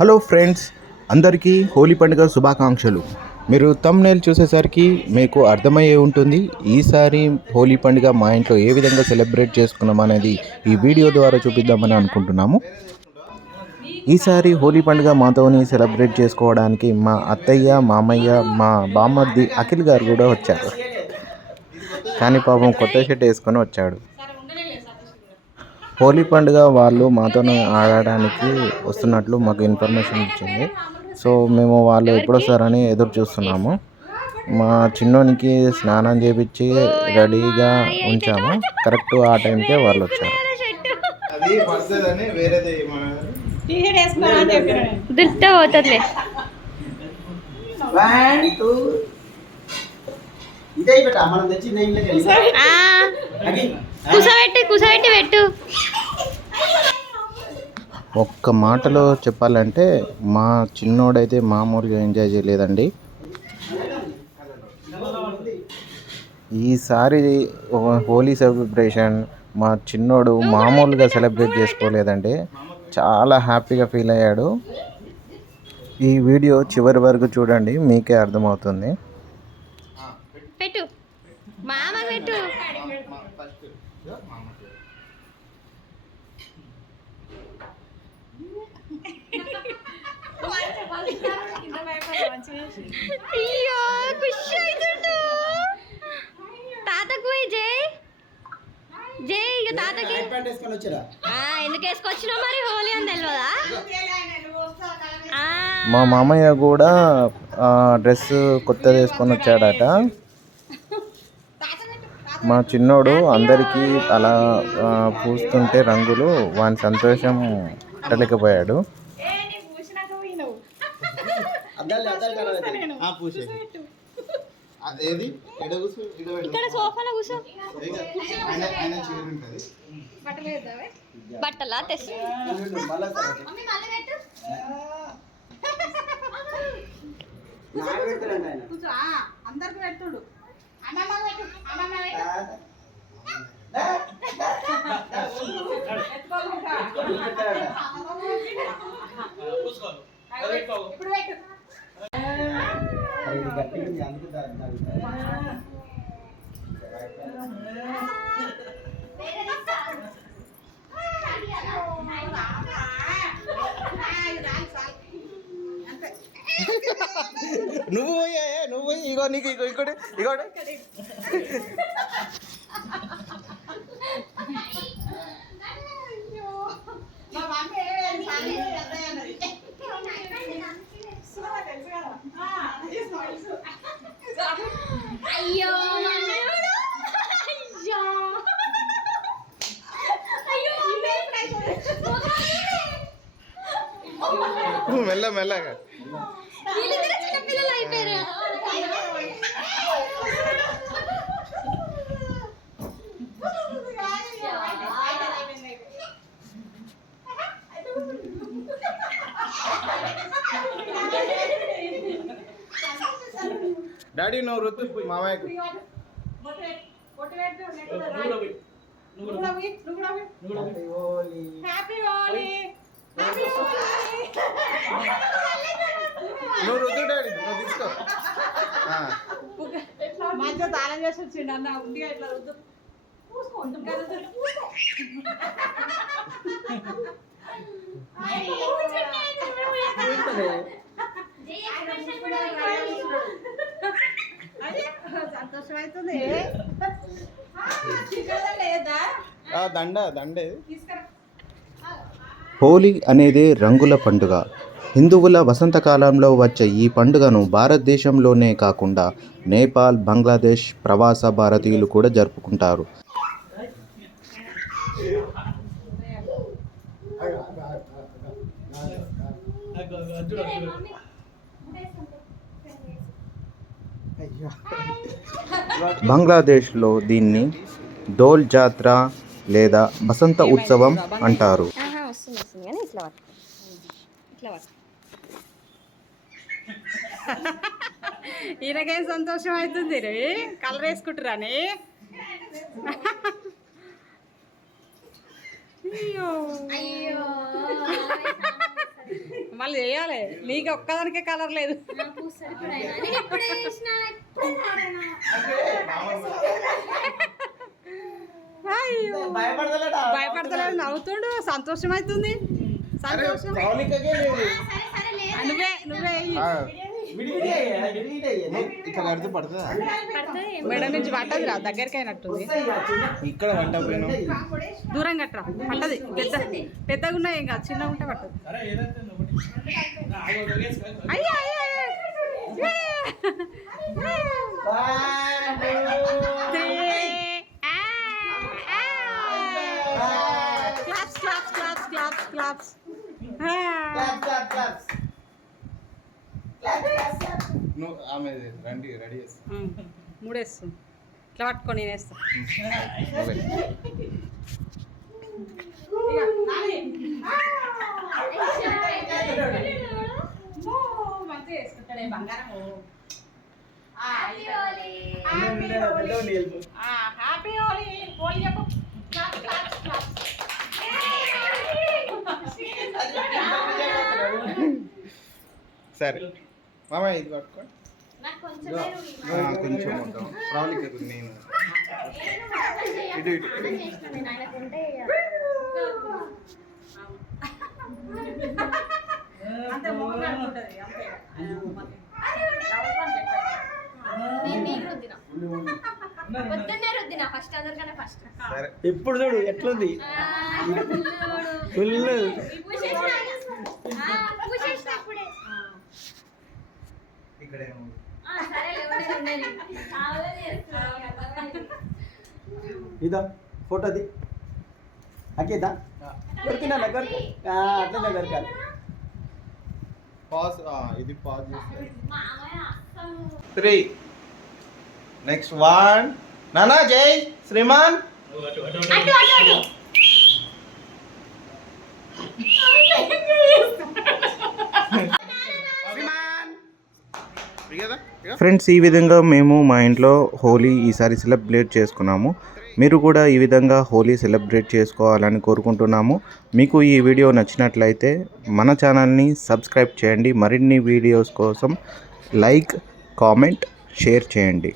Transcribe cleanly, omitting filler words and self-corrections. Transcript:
Hello friends, అందరికీ హోలీ పండుగ శుభాకాంక్షలు. మీరు థంబ్‌నెయిల్ చూసేసరికి మీకు అర్థమయ్యే ఉంటుంది ఈసారి హోలీ పండుగ మా ఇంట్లో ఏ విధంగా సెలబ్రేట్ చేసుకున్నాం అనేది ఈ వీడియో ద్వారా చూపిద్దామని అనుకుంటున్నాము. ఈసారి హోలీ పండుగ మాతోని సెలబ్రేట్ చేసుకోవడానికి మా అత్తయ్య, మామయ్య, మా బామ్మర్ది అఖిల్ గారు కూడా వచ్చారు. కానీ పాపం కొత్త షర్ట్ వేసుకొని వచ్చాడు. హోలీ పండుగ వాళ్ళు మాతో ఆడడానికి వస్తున్నట్లు మాకు ఇన్ఫర్మేషన్ ఇచ్చింది. సో మేము వాళ్ళు ఎప్పుడు వస్తారని ఎదురు చూస్తున్నాము. మా చిన్నోనికి స్నానం చేపించి రెడీగా ఉంచాము. కరెక్ట్ ఆ టైంకే వాళ్ళు వచ్చారు. కుసబెట్టి పెట్టు. ఒక్క మాటలో చెప్పాలంటే మా చిన్నోడైతే మామూలుగా ఎంజాయ్ చేయలేదండి. ఈసారి హోలీ సెలబ్రేషన్ మా చిన్నోడు మామూలుగా సెలబ్రేట్ చేసుకోలేదండి. చాలా హ్యాపీగా ఫీల్ అయ్యాడు. ఈ వీడియో చివరి వరకు చూడండి, మీకే అర్థమవుతుంది. పెట్టు మామ పెట్టు. అయ్యో ఖుషి అవుతుండు. తాతకు జై జై. ఇక తాతకి ఎందుకు వేసుకొచ్చినావు మరి? హోలీ అని తెలియదా? మా మామయ్య కూడా డ్రెస్ కొత్తది వేసుకొని వచ్చాడట. మా చిన్నోడు అందరికీ అలా పూస్తుంటే రంగులు వాని సంతోషం పట్టలేకపోయాడు. బట్టలా తెచ్చు. అందరికి పెట్టుడు. నువ్వు పోయి ఇగో నీకు ఇంకోటి అయ్యో మెల్లగా చిన్నపిల్లలు అయిపోయారు. డాడీ నువ్వు రుద్దు మామయ్యకు. నువ్వు రుద్దు డాడీ, నువ్వు తీసుకో. మంచిగా తాళం చేసి వచ్చిండు అన్న. ఉండిగా ఇట్లా రుద్దు. సంతోషం అవుతుంది. దండే. హోలీ అనేది రంగుల పండుగ. హిందువుల వసంతకాలంలో వచ్చే ఈ పండుగను భారతదేశంలోనే కాకుండా నేపాల్, బంగ్లాదేశ్ ప్రవాస భారతీయులు కూడా జరుపుకుంటారు. బంగ్లాదేశ్లో దీన్ని డోల్ జాత్ర లేదా బసంత ఉత్సవం అంటారు. ఈయనకేం సంతోషం అవుతుంది రే, కలర్ వేసుకుంటారని. అయ్యో మళ్ళీ చేయాలి నీకు ఒక్కదానికే కలర్ లేదు నేను ఎప్పుడే చేసినా, ఎప్పుడే వాడినా. అయ్యో. భయపడతలేదు నవ్వుతుండు సంతోషం అవుతుంది సంతోషం సరే సరే లేదు. నువ్వే ఇక్కడ కడితే పడుతుందా? మెడ నుంచి పట్టదు రా దగ్గరికి అయినట్టుంది ఇక్కడ పట్టకపోయినా దూరం కట్టరా పట్టది పెద్దగా ఉన్నాయి ఏం కాదు చిన్నగా ఉంటే పట్టదు అయ్యో అయ్యో claps claps claps claps claps నువ్వు ఆమె రండి రెడీ చేస్తా. మూడేస్తు ఇట్లా పట్టుకొని నేను వేస్తా మంచిగా వేసుకుంటాడే బంగారం హ్యాపీ హోలీ హోలీ చెప్పు సరే మామ ఇది పట్టుకో. నాకు కొంచెమే కొంచెం ఉంటాం ప్రాబ్లం నేను ఇటు ఇటు నేను ఆయనకుంటే అంతే మొహం అనుకుంటది అంతే నేను నీకు రుద్దిన పొద్దున్నే రుద్దిన ఫస్ట్ అందరికన్నా ఫస్ట్ సరే ఇప్పుడు చూడు ఎట్లుంది ఫుల్ పూసేసినప్పుడే ఇక్కడే ఇదా ఫోటోది అక్కేదా దొరికినా దొరికి అట్లనే దొరకాలి పాజ్ ఇది పాజ్ చేస్తే 3 నెక్స్ట్ 1 నానా జై శ్రీమాన్ ఫ్రెండ్స్ ఈ విధంగా మేము మా ఇంట్లో హోలీ ఈసారి సెలబ్రేట్ చేసుకున్నాము. మీరు కూడా ఈ విధంగా హోలీ సెలబ్రేట్ చేసుకోవాలని కోరుకుంటున్నాము. మీకు ఈ వీడియో నచ్చినట్లయితే మన ఛానల్ని సబ్స్క్రైబ్ చేయండి. మరిన్ని వీడియోస్ కోసం లైక్, కామెంట్, షేర్ చేయండి.